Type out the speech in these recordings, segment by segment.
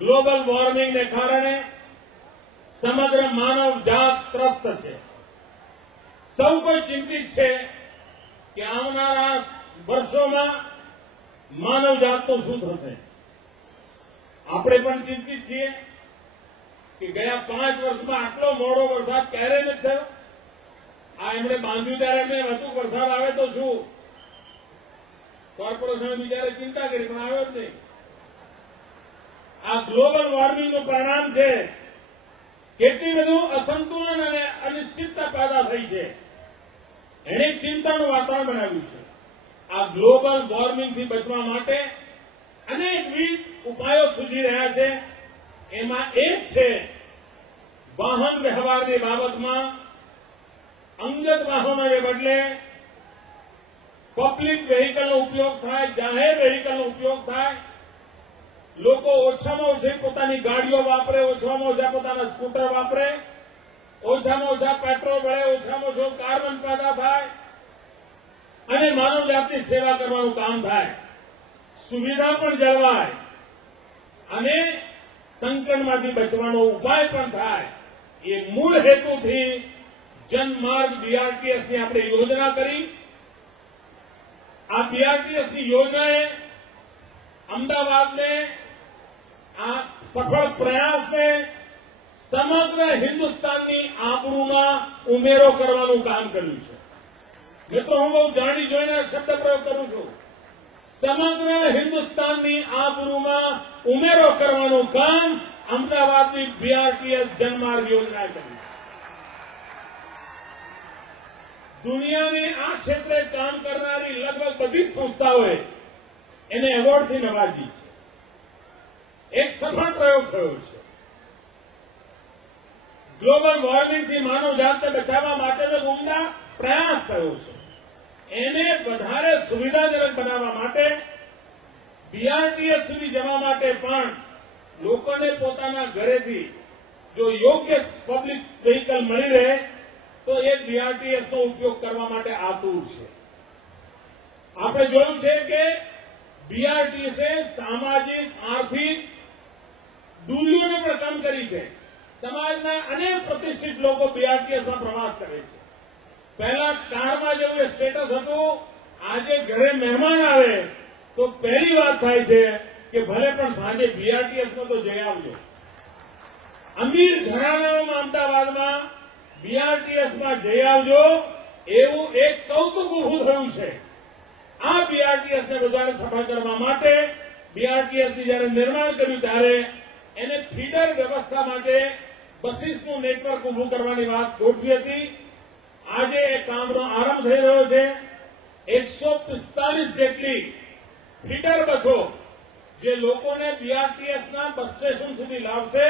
Global વોર્મિંગને કારણે સમગ્ર માનવ જાત ત્રસ્ત છે. સૌ કોઈ ચિંતિત છે કે આવનારા વર્ષોમાં માનવ જાતનું શું થશે. આપણે પણ ચિંતિત છીએ કે ગયા 5 વર્ષમાં આટલો મોડો વરસાદ ક્યારે નથી થયો. આ એમણે બાંધ્યું ત્યારે એમને વધુ વરસાદ આવે તો શું, કોર્પોરેશન બિચારે ચિંતા કરી પણ આવ્યો જ નહીં. આ ગ્લોબલ વોર્મિંગનું પરિણામ છે. કેટલી બધું અસંતુલન અને અનિશ્ચિતતા પેદા થઈ છે. એણે ચિંતાનું વાતાવરણ બનાવ્યું છે. આ ગ્લોબલ વોર્મિંગથી બચવા માટે અનેકવિધ ઉપાયો સૂચી રહ્યા છે. એમાં એક છે વાહન વ્યવહારની બાબતમાં અંગત વાહનોને બદલે પબ્લિક વ્હીકલનો ઉપયોગ થાય, જાહેર વ્હીકલનો ઉપયોગ થાય. લોકો ઓછામાં ઓછી પોતાની ગાડીઓ વાપરે, ઓછામાં ઓછા પોતાના સ્કૂટર વાપરે, ઓછામાં ઓછા પેટ્રોલ બળે, ઓછામાં ઓછો કાર્બન પેદા થાય અને માનવજાતની સેવા કરવાનું કામ થાય. સુવિધા પણ જળવાય અને સંકટમાંથી બચવાનો ઉપાય પણ થાય. એ મૂળ હેતુથી જનમાર્ગ બીઆરટીએસની આપણે યોજના કરી. આ બીઆરટીએસની યોજનાએ અમદાવાદને આ સફળ પ્રયાસને સમગ્ર હિન્દુસ્તાનની આબરૂમાં ઉમેરો કરવાનું કામ કર્યું છે. મિત્રો, હું બહુ જાણી જોઈને શબ્દ પ્રયોગ કરું છું. સમગ્ર હિન્દુસ્તાનની આબરૂમાં ઉમેરો કરવાનું કામ અમદાવાદની બીઆરટીએસ જનમાર્ગ યોજનાએ કર્યું. દુનિયાની આ ક્ષેત્રે કામ કરનારી લગભગ બધી સંસ્થાઓએ એને એવોર્ડથી નવાજી છે. એક સફળ પ્રયોગ થયો છે. ગ્લોબલ વોર્મિંગથી માનવજાતને બચાવવા માટેનો ઉમદા પ્રયાસ થયો છે. એને વધારે સુવિધાજનક બનાવવા માટે બીઆરટીએસ સુધી જવા માટે પણ લોકોને પોતાના ઘરેથી જો યોગ્ય પબ્લિક વ્હીકલ મળી રહે તો એ બીઆરટીએસનો ઉપયોગ કરવા માટે આતુર છે. આપણે જોયું છે કે બીઆરટીએસે સામાજિક આર્થિક દૂરીઓને પણ કમ કરી છે. સમાજના અનેક પ્રતિષ્ઠિત લોકો બીઆરટીએસમાં પ્રવાસ કરે છે. પહેલા કારમાં જેવું સ્ટેટસ હતું, આજે ઘરે મહેમાન આવે તો પહેલી વાત થાય છે કે ભલે પણ સાંજે બીઆરટીએસમાં તો જઈ આવજો. અમીર ઘરાનાઓમાં અમદાવાદમાં બીઆરટીએસમાં જઈ આવજો એવું એક કૌતુક ઉભું થયું છે. આ બીઆરટીએસને વધારે સફળ કરવા માટે બીઆરટીએસની જયારે નિર્માણ કર્યું ત્યારે એને ફીડર વ્યવસ્થા માટે બસીસનું નેટવર્ક ઉભું કરવાની વાત ગોઠવી હતી. આજે એ કામનો આરંભ થઈ રહ્યો છે. 145 જેટલી ફીડર બસો જે લોકોને બીઆરટીએસના બસ સ્ટેશન સુધી લાવશે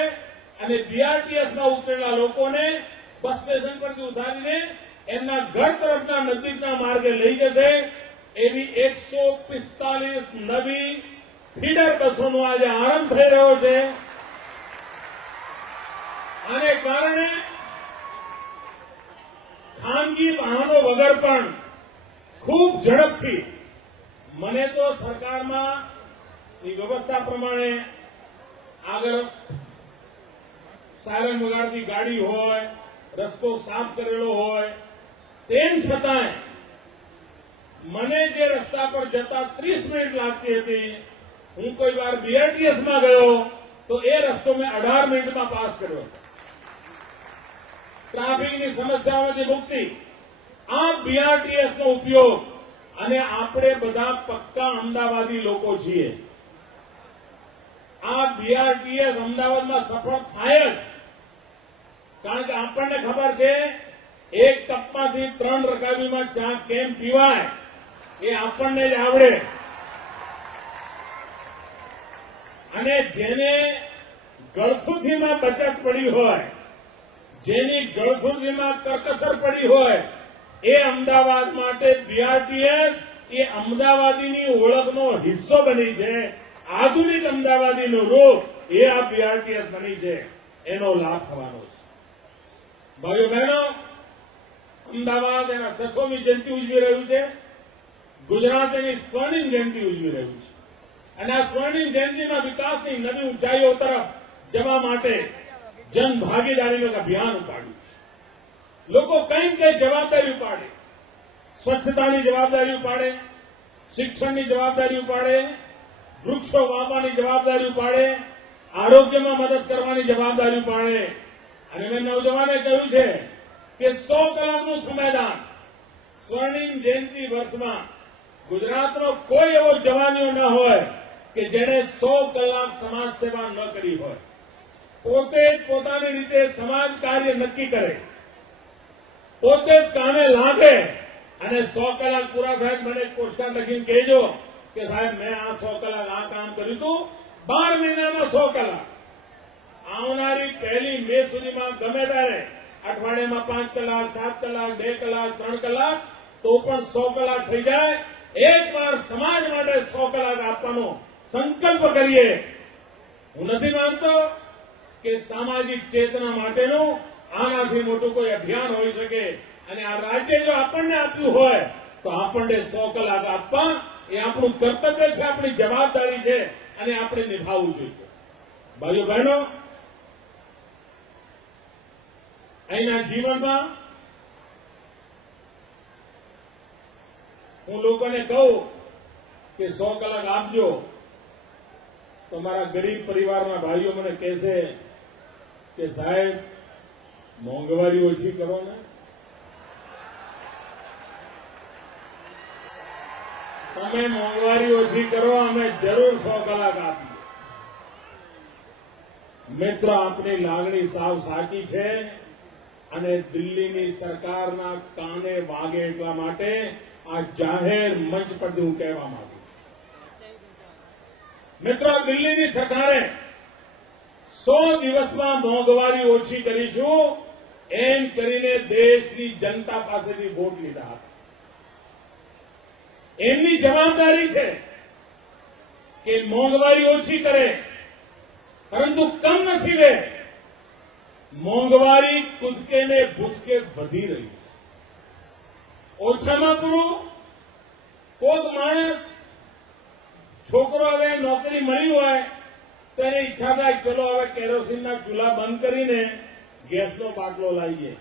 અને બીઆરટીએસમાં ઉતરેલા લોકોને બસ સ્ટેશન પરથી ઉતારીને એમના ઘર તરફના નજીકના માર્ગે લઈ જશે. એવી 145 નવી ફીડર બસોનો આજે આરંભ થઈ રહ્યો છે. આને કારણે ખાનગી વાહનો વગર પણ ખૂબ ઝડપથી, મને તો સરકારમાં વ્યવસ્થા પ્રમાણે આગળ સાયરન વગાડતી ગાડી હોય, રસ્તો સાફ કરેલો હોય, તેમ છતાંય મને જે રસ્તા પર જતા 30 મિનિટ લાગતી હતી, હું કોઈ વાર બીઆરટીએસમાં ગયો તો એ રસ્તો મેં 18 મિનિટમાં પાસ કર્યો. ટ્રાફિકની સમસ્યાઓમાંથી મુક્તિ આ બીઆરટીએસનો ઉપયોગ, અને આપણે બધા પક્કા અમદાવાદી લોકો છીએ. આ બીઆરટીએસ અમદાવાદમાં સફળ થાય જ, કારણ કે આપણને ખબર છે એક કપમાંથી 3 રકાબીમાં ચા કેમ પીવાય એ આપણને જ આવડે. અને જેને ગળથુથીમાં બચત પડી હોય, જેની ગળથુથીમાં કરકસર પડી હોય, એ અમદાવાદ માટે બીઆરટીએસ એ અમદાવાદીની ઓળખનો હિસ્સો બની છે. આધુનિક અમદાવાદીનું રૂપ એ આ બીઆરટીએસ બની છે. એનો લાભ થવાનો છે. ભાઈઓ બહેનો, અમદાવાદ એના 600મી જયંતિ ઉજવી રહ્યું છે. ગુજરાત એની સ્વર્ણિમ જયંતિ ઉજવી રહ્યું છે. અને આ સ્વર્ણિમ જયંતિમાં વિકાસની નવી ઊંચાઈઓ તરફ જવા માટે જન ભાગીદારીનું એક અભિયાન ઉપાડ્યું છે। લોકો કંઈ કંઈ જવાબદારી ઉપાડે, સ્વચ્છતાની જવાબદારી ઉપાડે, શિક્ષણની જવાબદારી ઉપાડે, વૃક્ષો વાવવાની જવાબદારી ઉપાડે, આરોગ્યમાં મદદ કરવાની જવાબદારી ઉપાડે। અને મેં નવજવાને કહ્યું છે કે 100 કલાકનું સંમેલન સ્વર્ણિમ જયંતિ વર્ષમાં ગુજરાતનો કોઈ એવો જવાનીઓ ન હોય કે જેણે 100 કલાક સમાજ સેવા ન કરી હોય। પોતે જ પોતાની રીતે સમાજ કાર્ય નક્કી કરે, પોતે જ કામે લાગે અને 100 કલાક પૂરા થાય મને એક પોસ્ટકાર્ડ લખીને કહેજો કે સાહેબ મેં આ 100 કલાક આ કામ કર્યું હતું, 12 મહિનામાં 100 કલાક। આવનારી 1 મે સુધીમાં ગમે ત્યારે અઠવાડિયામાં 5 કલાક, 7 કલાક, 2 કલાક, 3 કલાક તો પણ 100 કલાક થઈ જાય। એકવાર સમાજ માટે 100 કલાક આપવાનો સંકલ્પ કરીએ। હું નથી માનતો કે સામાજિક ચેતના માટેનું આનાથી મોટું કોઈ અભિયાન હોઈ શકે અને આ રાજ્ય જો આપણને આપ્યું હોય તો આપણને 100 કલાક આપવા એ આપણું કર્તવ્ય છે, આપણી જવાબદારી છે અને આપણે નિભાવવું જોઈએ। ભાઈઓ બહેનો, અહીંના જીવનમાં હું લોકોને કહું કે 100 કલાક આપજો તો મારા ગરીબ પરિવારના ભાઈઓ મને કહેશે કે સાહેબ મોંઘવારી ઓછી કરો ને, તમે મોંઘવારી ઓછી કરો, અમે જરૂર 100 કલાક આપીએ। મિત્રો, આપની લાગણી સાવ સાચી છે અને દિલ્હીની સરકારના કાને વાગે એટલા માટે આ જાહેર મંચ પરથી હું કહેવા માંગુ છું। મિત્રો, દિલ્હીની સરકારે 100 દિવસમાં મોંઘવારી ઓછી કરીશું એમ કરીને દેશની જનતા પાસેથી વોટ લીધા હતા। એમની જવાબદારી છે કે મોંઘવારી ઓછી કરે, પરંતુ કમનસીબે મોંઘવારી કૂદકે ને ભૂસકે વધી રહી છે। ઓછામાં પૂરું કોઈક માણસ છોકરો હવે નોકરી મળી હોય તો એની ઈચ્છા થાય ચલો હવે કેરોસીનના ચૂલા બંધ કરીને ગેસનો બાટલો લાવીએ।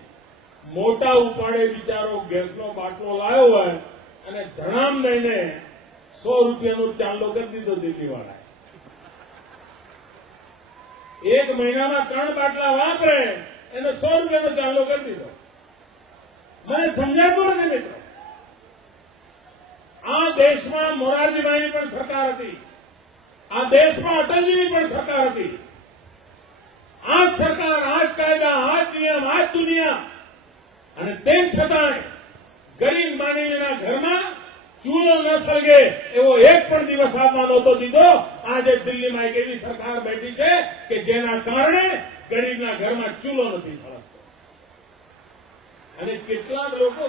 મોટા ઉપાડે બિચારો ગેસનો બાટલો લાવ્યો હોય અને ધડામ લઈને 100 રૂપિયાનો ચાંદલો કરી દીધો દિલ્હીવાળાએ। 1 મહિનામાં 3 બાટલા વાપરે એને 100 રૂપિયાનો ચાંદલો કરી દીધો। મને સમજાતું નથી મિત્રો, આ દેશમાં મોરારજીભાઈની પણ સરકાર હતી, આ દેશમાં અટલજીની પણ સરકાર હતી। આ જ સરકાર, આ જ કાયદા, આ જ નિયમ, આ જ દુનિયા, અને તેમ છતાંય ગરીબ માનવીના ઘરમાં ચૂલો ન સળગે એવો એક પણ દિવસ આપવા નહોતો દીધો। આજે દિલ્હીમાં એક એવી સરકાર બેઠી છે કે જેના કારણે ગરીબના ઘરમાં ચૂલો નથી સળગતો। અને કેટલાક લોકો,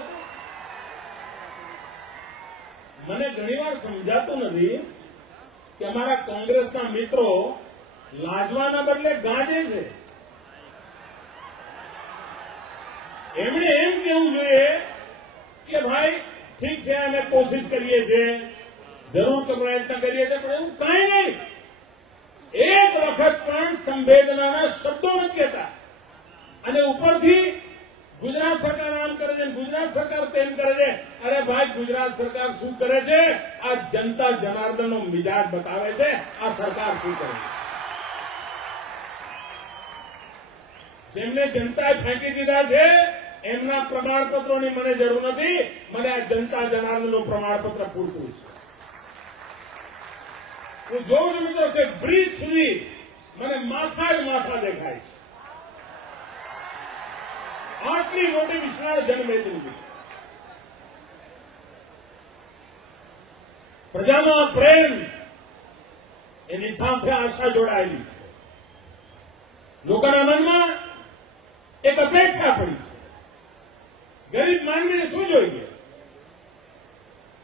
મને ઘણીવાર સમજાતું નથી કે અમારા કોંગ્રેસના મિત્રો લાજવાના બદલે ગાજે છે। એમણે એમ કહેવું જોઈએ કે ભાઈ ઠીક છે, અમે કોશિશ કરીએ છીએ, જરૂર પ્રયત્ન કરીએ છીએ, પણ એવું કાંઈ નહીં। એક વખત પણ સંવેદનાના શબ્દો નથી કહેતા અને ઉપરથી ગુજરાત સરકાર આમ કરે છે, ગુજરાત સરકાર તેમ કરે છે। અરે ભાઈ, ગુજરાત સરકાર શું કરે છે? આ જનતા જનાર્દનનો મિજાજ બતાવે છે આ સરકાર શું કરે છે। જેમને જનતાએ ફેંકી દીધા છે એમના પ્રમાણપત્રોની મને જરૂર નથી, મને આ જનતા જનાર્દનનું પ્રમાણપત્ર પૂરતું છે। હું જોઉં છું મિત્રો કે બ્રિજ સુધી મને માથા જ માથા દેખાય છે। આટલી મોટી વિશાળ જનમેદની, પ્રજામાં પ્રેમ, એની સાથે આશા જોડાયેલી છે। લોકોના મનમાં એક અપેક્ષા પડી છે। ગરીબ માનવીને શું જોઈએ?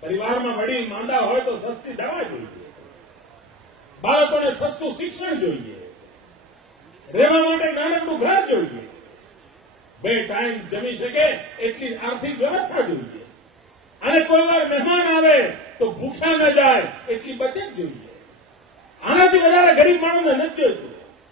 પરિવારમાં વડીલ માંદા હોય તો સસ્તી દવા જોઈએ, બાળકોને સસ્તું શિક્ષણ જોઈએ, રહેવા માટે નાનકડું ઘર જોઈએ, 2 ટાઈમ જમી શકે એટલી આર્થિક વ્યવસ્થા જોઈએ, અને કોઈ વાર મહેમાન આવે તો ભૂખ્યા ન જાય એટલી બચત જોઈએ। આનાથી વધારે ગરીબ માણસને નથી જોઈતું।